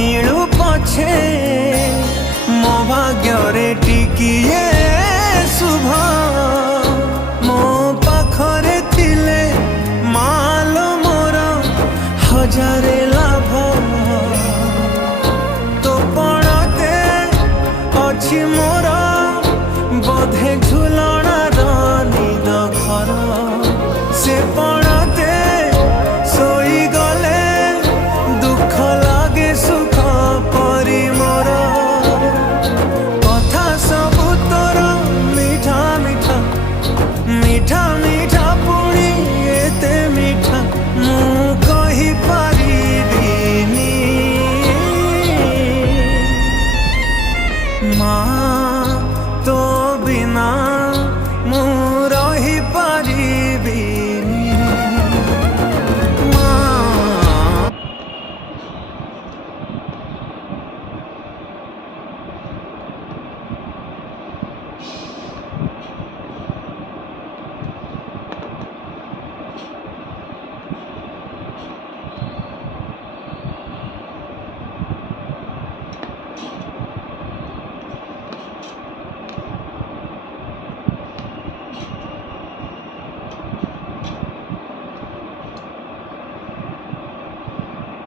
मिलू पछे मो भाग्य टिकिए शुभ मो पाखरे थिले मालो मोर हजारे लाभ तो पड़ते अच्छी मोर